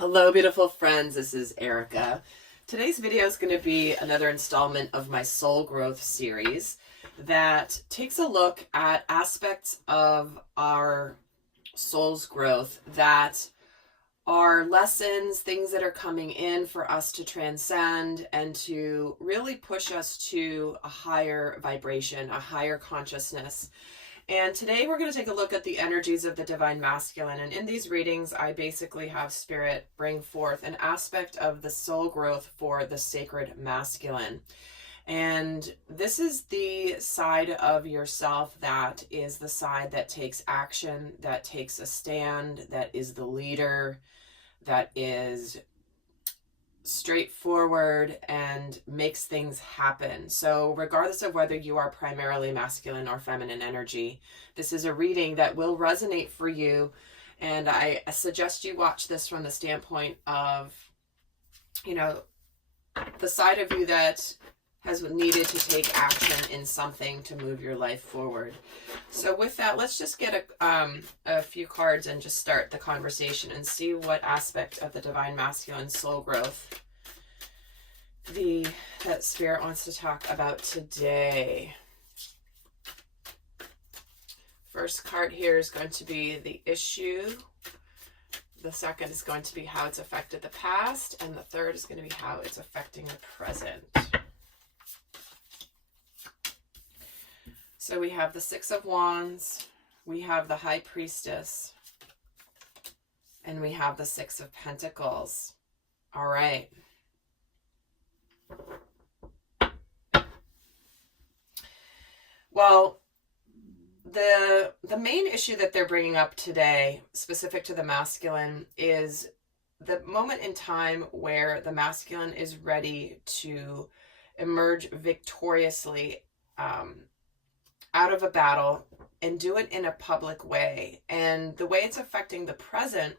Hello, beautiful friends. This is Erika. Today's video is going to be another installment of my soul growth series that takes a look at aspects of our soul's growth that are lessons, things that are coming in for us to transcend and to really push us to a higher vibration, a higher consciousness. And today we're going to take a look at the energies of the divine masculine. And in these readings, I basically have Spirit bring forth an aspect of the soul growth for the sacred masculine. And this is the side of yourself that is the side that takes action, that takes a stand, that is the leader, that is straightforward and makes things happen. So regardless of whether you are primarily masculine or feminine energy, this is a reading that will resonate for you. And I suggest you watch this from the standpoint of, the side of you that has needed to take action in something to move your life forward. So with that, let's just get a few cards and just start the conversation and see what aspect of the divine masculine soul growth that Spirit wants to talk about today. First card here is going to be the issue. The second is going to be how it's affected the past. And the third is going to be how it's affecting the present. So we have the Six of Wands, we have the High Priestess, and we have the Six of Pentacles. All right. Well, the main issue that they're bringing up today, specific to the masculine, is the moment in time where the masculine is ready to emerge victoriously out of a battle and do it in a public way. And the way it's affecting the present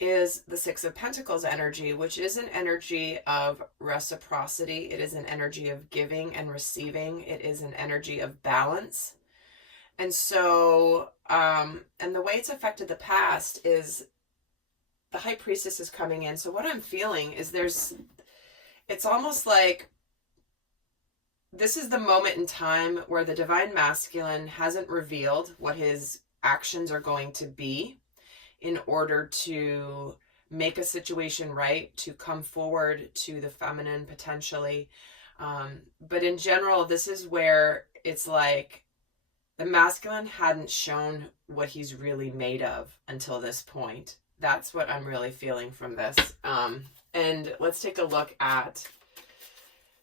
is the Six of Pentacles energy, which is an energy of reciprocity. It is an energy of giving and receiving. It is an energy of balance. And so, and the way it's affected the past is the High Priestess is coming in. So what I'm feeling is it's almost like this is the moment in time where the divine masculine hasn't revealed what his actions are going to be in order to make a situation right, to come forward to the feminine potentially. But in general, this is where it's like the masculine hadn't shown what he's really made of until this point. That's what I'm really feeling from this. And let's take a look at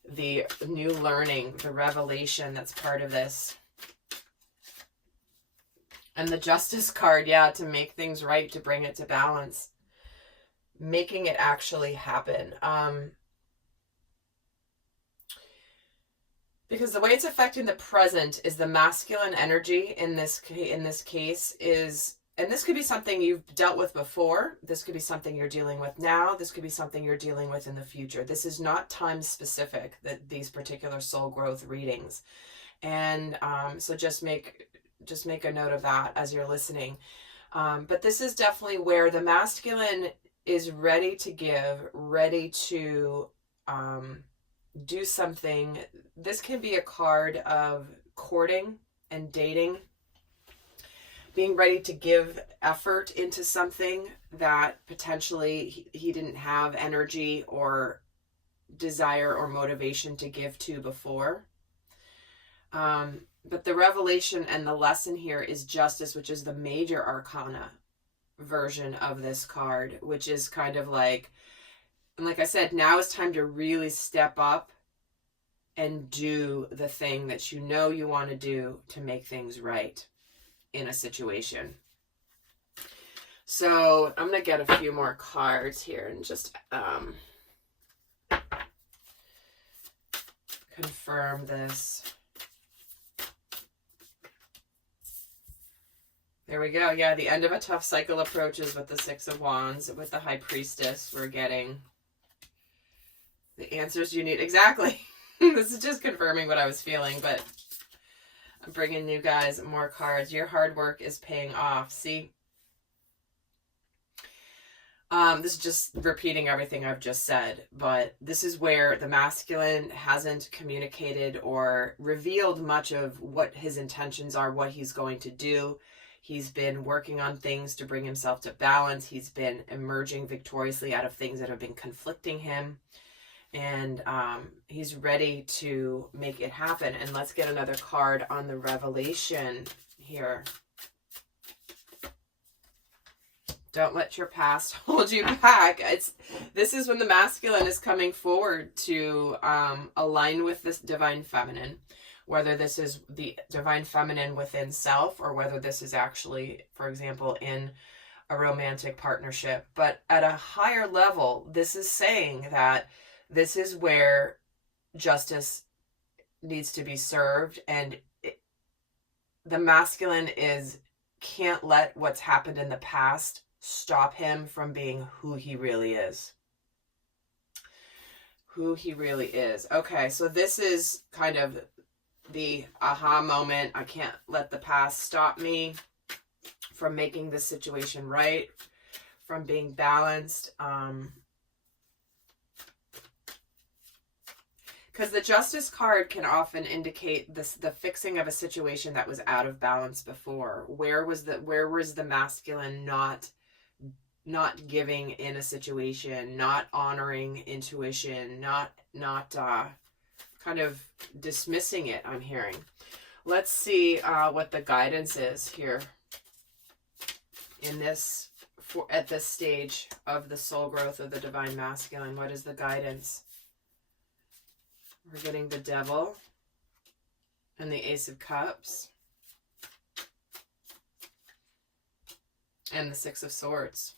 the new learning, the revelation that's part of this. And the Justice card, yeah, to make things right, to bring it to balance, making it actually happen. Because the way it's affecting the present is the masculine energy in this case is, and this could be something you've dealt with before. This could be something you're dealing with now. This could be something you're dealing with in the future. This is not time specific, that these particular soul growth readings. And so just make a note of that as you're listening. But this is definitely where the masculine is ready to give, ready to do something. This can be a card of courting and dating, being ready to give effort into something that potentially he didn't have energy or desire or motivation to give to before. But the revelation and the lesson here is Justice, which is the major arcana version of this card, which is kind of like, and like I said, now is time to really step up and do the thing that you know you want to do to make things right in a situation. So I'm going to get a few more cards here and just confirm this. There we go. Yeah, the end of a tough cycle approaches with the Six of Wands. With the High Priestess, we're getting the answers you need. Exactly. This is just confirming what I was feeling, but I'm bringing you guys more cards. Your hard work is paying off. See? This is just repeating everything I've just said, but this is where the masculine hasn't communicated or revealed much of what his intentions are, what he's going to do. He's been working on things to bring himself to balance. He's been emerging victoriously out of things that have been conflicting him. And he's ready to make it happen. And let's get another card on the revelation here. Don't let your past hold you back. This is when the masculine is coming forward to align with this divine feminine, whether this is the divine feminine within self or whether this is actually, for example, in a romantic partnership. But at a higher level, this is saying that this is where justice needs to be served, and the masculine can't let what's happened in the past stop him from being who he really is. Who he really is. Okay, so this is kind of the aha moment. I can't let the past stop me from making this situation right, from being balanced. Because the Justice card can often indicate the fixing of a situation that was out of balance before. Where was the masculine not giving in a situation, not honoring intuition, not kind of dismissing it, I'm hearing. Let's see what the guidance is here in this, at this stage of the soul growth of the divine masculine. What is the guidance? We're getting the Devil and the Ace of Cups and the Six of Swords.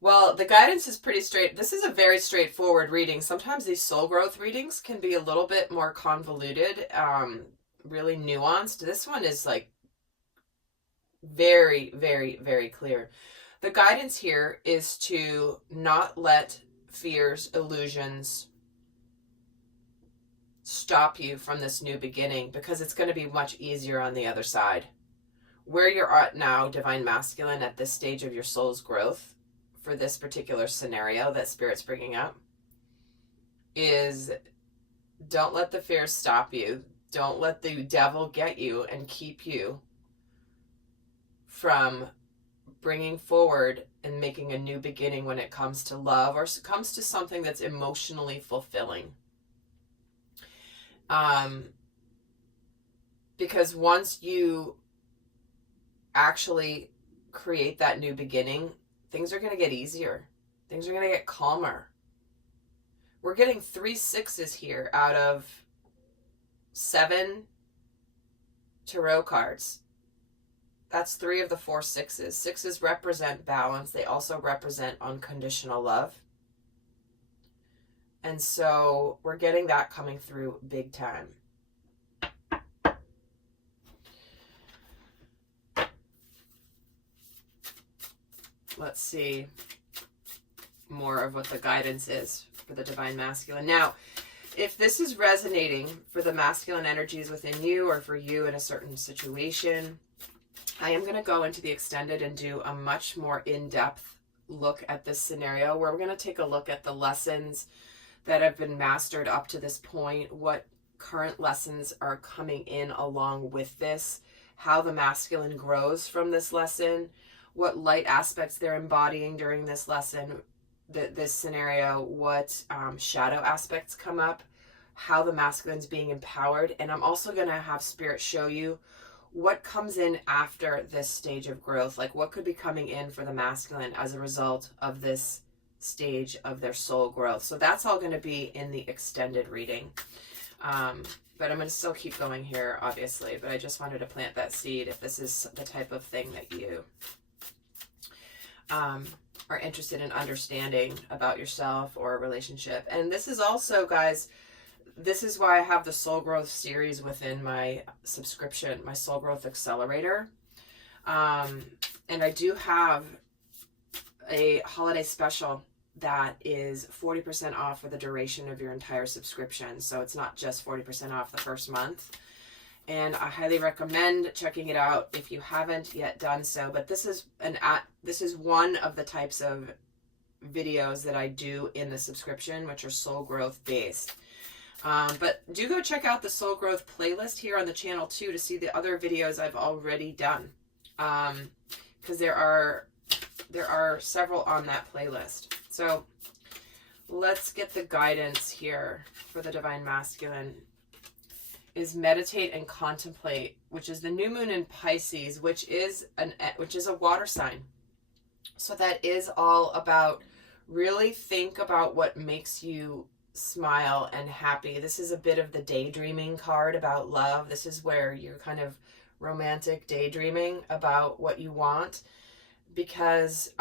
Well, the guidance is pretty straight. This is a very straightforward reading. Sometimes these soul growth readings can be a little bit more convoluted, really nuanced. This one is like very, very, very clear. The guidance here is to not let fears, illusions stop you from this new beginning, because it's going to be much easier on the other side. Where you're at now, divine masculine, at this stage of your soul's growth, for this particular scenario that Spirit's bringing up, is don't let the fears stop you. Don't let the devil get you and keep you from bringing forward and making a new beginning when it comes to love or comes to something that's emotionally fulfilling. Because once you actually create that new beginning, things are going to get easier. Things are going to get calmer. We're getting 3 6s here out of 7 tarot cards. That's 3 of the 4 6s. 6s represent balance. They also represent unconditional love. And so we're getting that coming through big time. Let's see more of what the guidance is for the divine masculine. Now, if this is resonating for the masculine energies within you or for you in a certain situation, I am going to go into the extended and do a much more in-depth look at this scenario, where we're going to take a look at the lessons that have been mastered up to this point, what current lessons are coming in along with this, how the masculine grows from this lesson, what light aspects they're embodying during this lesson, this scenario, what shadow aspects come up, how the masculine's being empowered. And I'm also going to have Spirit show you what comes in after this stage of growth, like what could be coming in for the masculine as a result of this stage of their soul growth. So that's all going to be in the extended reading. But I'm going to still keep going here, obviously, but I just wanted to plant that seed if this is the type of thing that you are interested in understanding about yourself or a relationship. And this is also, guys, this is why I have the Soul Growth series within my subscription, my Soul Growth Accelerator. And I do have a holiday special that is 40% off for the duration of your entire subscription. So it's not just 40% off the first month. And I highly recommend checking it out if you haven't yet done so. But this is one of the types of videos that I do in the subscription, which are soul growth based. But do go check out the soul growth playlist here on the channel too to see the other videos I've already done. Because there are several on that playlist. So let's get the guidance here for the Divine Masculine. Is meditate and contemplate, which is the new moon in Pisces, which is a water sign. So that is all about really think about what makes you smile and happy. This is a bit of the daydreaming card about love. This is where you're kind of romantic daydreaming about what you want, because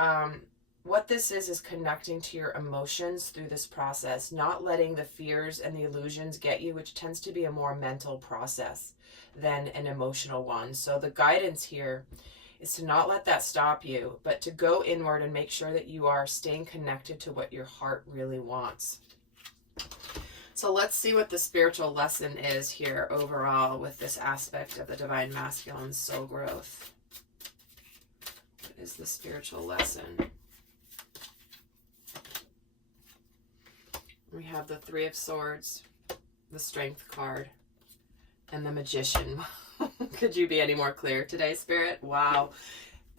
what this is connecting to your emotions through this process, not letting the fears and the illusions get you, which tends to be a more mental process than an emotional one. So the guidance here is to not let that stop you, but to go inward and make sure that you are staying connected to what your heart really wants. So let's see what the spiritual lesson is here overall with this aspect of the Divine Masculine soul growth. What is the spiritual lesson? We have the Three of Swords, the Strength card, and the Magician. Could you be any more clear today, Spirit? Wow.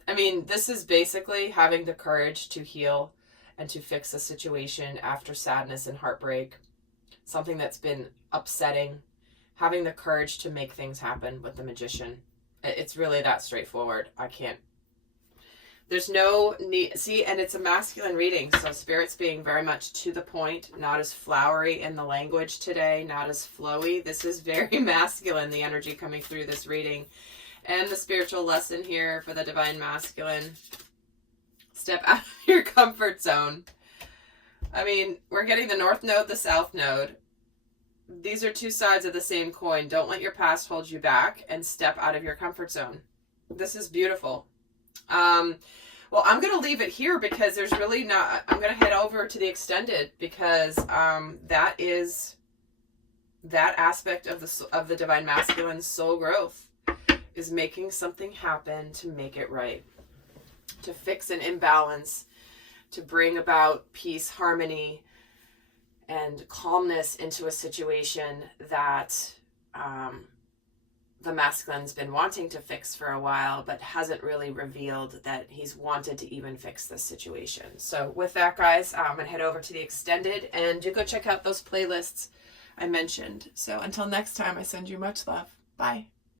I mean, this is basically having the courage to heal and to fix a situation after sadness and heartbreak, something that's been upsetting, having the courage to make things happen with the Magician. It's really that straightforward. There's no need. See, and it's a masculine reading, so Spirit's being very much to the point, not as flowery in the language today, not as flowy. This is very masculine, the energy coming through this reading. And the spiritual lesson here for the Divine Masculine: step out of your comfort zone. I mean, we're getting the North Node, the South Node. These are two sides of the same coin. Don't let your past hold you back and step out of your comfort zone. This is beautiful. Well, I'm going to leave it here because there's really not, I'm going to head over to the extended because, that is that aspect of the Divine Masculine soul growth, is making something happen to make it right, to fix an imbalance, to bring about peace, harmony, and calmness into a situation that, the masculine's been wanting to fix for a while, but hasn't really revealed that he's wanted to even fix this situation. So with that, guys, I'm going to head over to the extended, and do go check out those playlists I mentioned. So until next time, I send you much love. Bye.